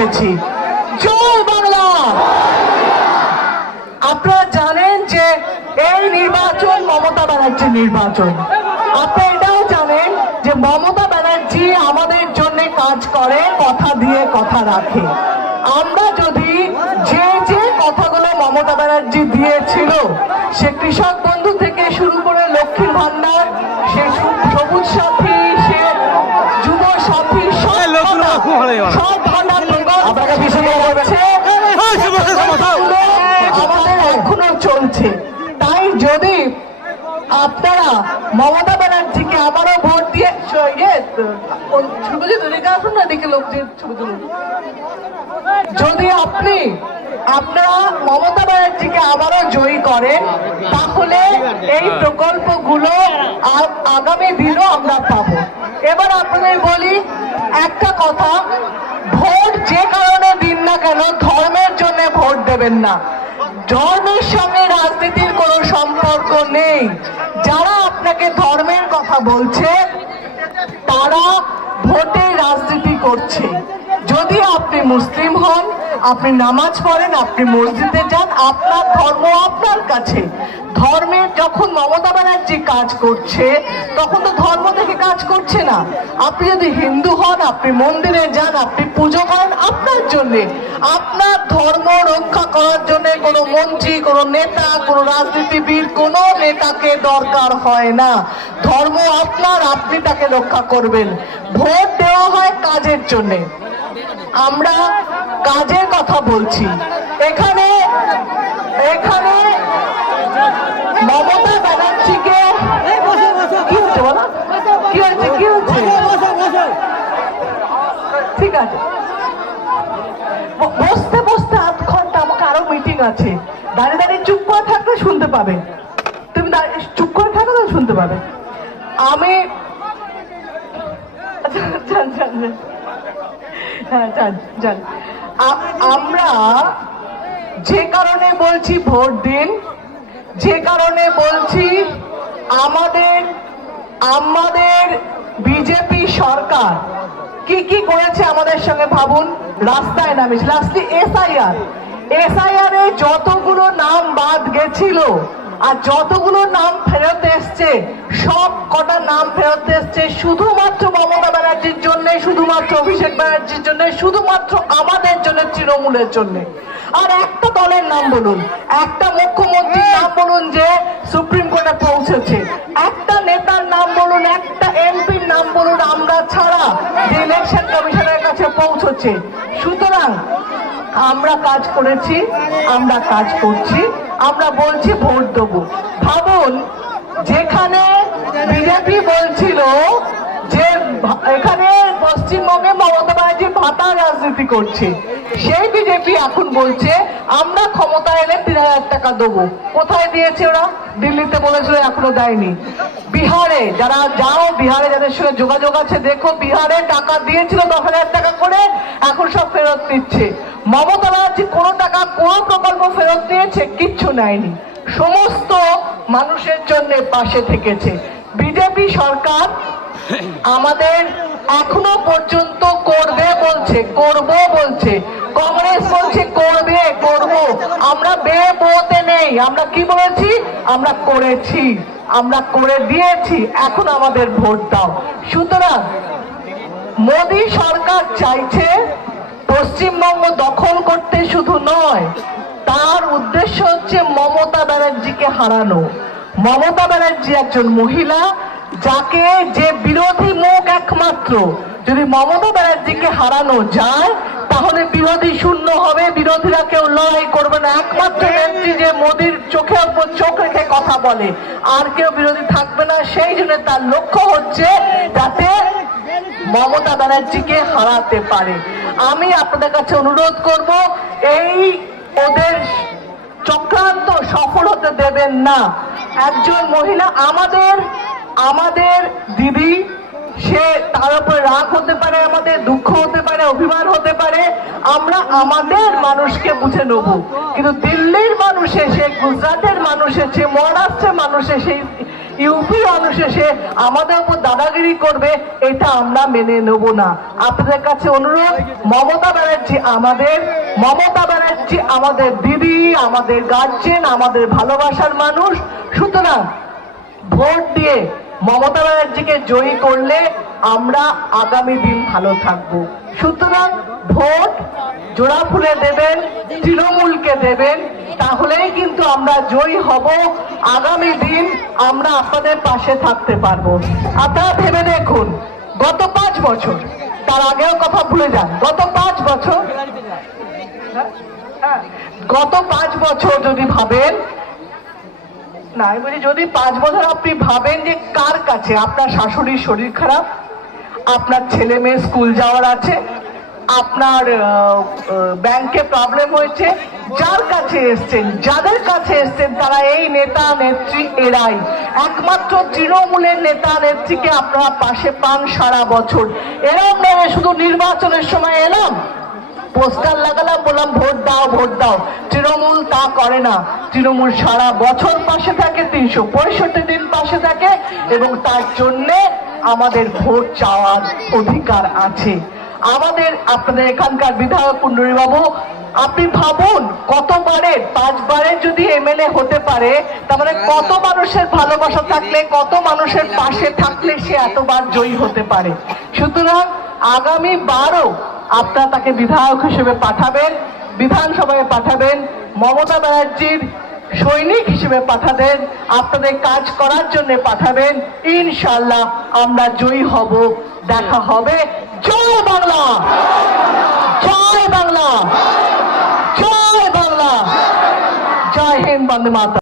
এসেছি। জয় বাংলা। আপনারা জানেন যে এই নির্বাচন মমতা ব্যানার্জির নির্বাচন। আপনারা এটাও জানেন যে মমতা ব্যানার্জি আমাদের জন্য কাজ করে, কথা দিয়ে কথা রাখে। আমরা যদি যে যে কথাগুলো মমতা ব্যানার্জি দিয়েছিল, সে কৃষক বন্ধু থেকে শুরু করে লক্ষ্মীর ভান্ডার, সে সবুজ সাথী, সে যুব সাথী, সব ভান্ডার আমাদের এখনো চলছে। তাই যদি আপনারা মমতা ব্যানার্জিকে আবারও ভোট দিয়ে যদি আপনারা মমতা ব্যানার্জিকে আবারও জয়ী করেন, তাহলে এই প্রকল্পগুলো আগামী দিনও আমরা পাবো। এবার আপনাদের বলি একটা কথা, ভোট যে কারণে দিন না কেন ধর্মের জন্য ভোট দেবেন না। ধর্মের সঙ্গে রাজনীতির কোনো সম্পর্ক নেই। যারা আপনাকে ধর্মের কথা বলছে তারা ভোটে রাজনীতি করছে। যদি আপনি মুসলিম হন, আপনি নামাজ পড়েন, আপনি মসজিদে যান, আপনার ধর্ম আপনার কাছে। ধর্মের যখন মমতা ব্যানার্জি কাজ করছে তখন তো ধর্ম থেকে কাজ করছে না। আপনি যদি হিন্দু হন, আপনি মন্দিরে যান, আপনি পুজো করেন আপনার জন্য। আপনার ধর্ম রক্ষা করার জন্য কোনো মন্ত্রী, কোনো নেতা, কোনো রাজনীতিবিদ, কোনো নেতাকে দরকার হয় না। ধর্ম আপনার, আপনি তাকে রক্ষা করবেন। ভোট দেওয়া হয় কাজের জন্য। আমরা কাজের কথা বলছি। এখানে মমতা ব্যানার্জিকে কি হচ্ছে বলো, কি হচ্ছে ঠিক আছে, বসতে বসতে আধ ঘন্টা আমাকে আরো মিটিং আছে। দাঁড়িয়ে দাঁড়িয়ে চুপ করে থাকলে শুনতে পাবে। তুমি চুপ করে থাকো তো শুনতে পাবে। আমি আমরা যে কারণে বলছি ভোট দিন, যে কারণে বলছি আমাদের বিজেপি সরকার কি কি করেছে আমাদের সঙ্গে ভাবুন। রাস্তায় নামিয়েছে, লাস্টলি এসআইআর এ যতগুলো নাম বাদ গেছিল আর যতগুলো নাম ফেরত এসছে, সব কটা নাম ফেরত এসছে শুধুমাত্র মমতা ব্যানার্জির জন্য, শুধুমাত্র অভিষেক ব্যানার্জির জন্য, শুধুমাত্র আমাদের জন্য, তৃণমূলের জন্য। আর একটা দলের নাম বলুন, একটা মুখ্যমন্ত্রীর নাম বলুন যে সুপ্রিম কোর্টে পৌঁছেছে, একটা নেতার নাম বলুন, একটা এমপির নাম বলুন আমরা ছাড়া যে ইলেকশন কমিশনের কাছে পৌঁছেছে। সুতরাং আমরা কাজ করেছি, আমরা কাজ করছি, আমরা বলছি ভোট দেবো। ভাবুন, যেখানে বিজেপি বলছিল যে এখানে পশ্চিমবঙ্গে মমতা ব্যানার্জি ভাতা রাজনীতি করছে, সেই বিজেপি এখন বলছে আমরা ক্ষমতা এলে ৩,০০০ টাকা দেবো। কোথায় দিয়েছে ওরা? দিল্লিতে বলেছিল, এখনো দেয়নি। বিহারে যারা যাও, বিহারে যাদের সঙ্গে যোগাযোগ আছে দেখো, বিহারে টাকা দিয়েছিল ১০,০০০ টাকা করে, এখন সব ফেরত দিচ্ছে। মমতা ব্যানার্জি কোনো টাকা, কোনো প্রকল্প ফেরত দিয়েছে? কিচ্ছু নেয়নি। সমস্ত মানুষের জন্য পাশে থেকেছে। বিজেপি সরকার আমাদের এখনো পর্যন্ত করবে বলছে, করব বলছে। কংগ্রেস বলছে করবে, করব। আমরা বেবোতে নেই। আমরা কি বলেছি? আমরা করেছি, আমরা করে দিয়েছি। এখন আমাদের ভোট দাও। সুতরাং মোদী সরকার চাইছে পশ্চিমবঙ্গ দখল করতে, শুধু নয়, তার উদ্দেশ্য হচ্ছে মমতা ব্যানার্জিকে হারানো। মমতা ব্যানার্জি একজন মহিলা, যাকে যে বিরোধী মুখ একমাত্র। যদি মমতা ব্যানার্জিকে হারানো যায় তাহলে বিরোধী শূন্য হবে, বিরোধীরা কেউ লড়াই করবে না। একমাত্র নেত্রী যে মোদির চোখের উপর চোখ রেখে কথা বলে, আর কেউ বিরোধী থাকবে না। সেই জন্য তার লক্ষ্য হচ্ছে যাতে মমতা ব্যানার্জিকে হারাতে পারে। আমি আপনাদের কাছে অনুরোধ করব, এই ওদের চক্রান্ত সফল হতে দেবেন না। একজন মহিলা, আমাদের দিদি, সে তার উপরে রাগ হতে পারে, আমাদের দুঃখ হতে পারে, অভিমান হতে পারে, আমরা আমাদের মানুষকে বুঝে নেব। কিন্তু দিল্লির মানুষ এসে, গুজরাটের মানুষ এসে, মহারাষ্ট্রের মানুষ এসে ইউপি মানুষ এসে আমাদের উপর দাদাগিরি করবে, এটা আমরা মেনে নেব না। আপনাদের কাছে অনুরোধ, মমতা ব্যানার্জি আমাদের দিদি, আমাদের গার্জেন, আমাদের ভালোবাসার মানুষ। সুতরাং ভোট দিয়ে মমতা ব্যানার্জিকে জয়ী করলে আমরা আগামী দিন ভালো থাকবো। সুতরাং ভোট জোড়া ফুলে দেবেন, তৃণমূলকে দেবেন, তাহলেই কিন্তু আমরা জয়ী হব। আগামী দিন আমরা আপনাদের পাশে থাকতে পারবো। আপনারা ভেবে দেখুন, গত 5 বছর, তার আগেও কথা ভুলে যান, গত 5 বছর যদি ভাবেন না, আমি বলি যদি 5 বছর আপনি ভাবেন যে কার কাছে, আপনার শাশুড়ির শরীর খারাপ, আপনার ছেলে মেয়ে স্কুল যাওয়ার আছে, আপনার ব্যাংকে প্রবলেম হয়েছে, যার কাছে এসছেন, যাদের কাছে এসছেন তারা এই নেতা নেত্রী এরাই। একমাত্র তৃণমূলের নেতা নেত্রীকে আপনারা পাশে পান সারা বছর। এরম নয় শুধু নির্বাচনের সময় এলাম, পোস্টার লাগালাম, বললাম ভোট দাও ভোট দাও। তৃণমূল তা করে না। তৃণমূল সারা বছর পাশে থাকে, 365 দিন পাশে থাকে, এবং তার জন্যে আমাদের ভোট চাওয়ার অধিকার আছে। আপনাদের এখানকার বিধায়ক কুণ্ডলী বাবু, আপনি ভাবুন কতবারের, 5 বারের যদি এমএলএ হতে পারে, তার মানে কত মানুষের ভালোবাসা থাকলে, কত মানুষের পাশে থাকলে সে এতবার জয়ী হতে পারে। সুতরাং আগামী বারও আপনারা তাকে বিধায়ক হিসেবে পাঠাবেন, বিধানসভায় পাঠাবেন, মমতা ব্যানার্জির সৈনিক হিসেবে পাঠাবেন, আপনাদের কাজ করার জন্য পাঠাবেন। ইনশাআল্লাহ আমরা জয়ী হব। দেখা হবে। জয় বাংলা, জয় বাংলা, জয় বাংলা, জয় হিন্দ, বন্দে মাতরম।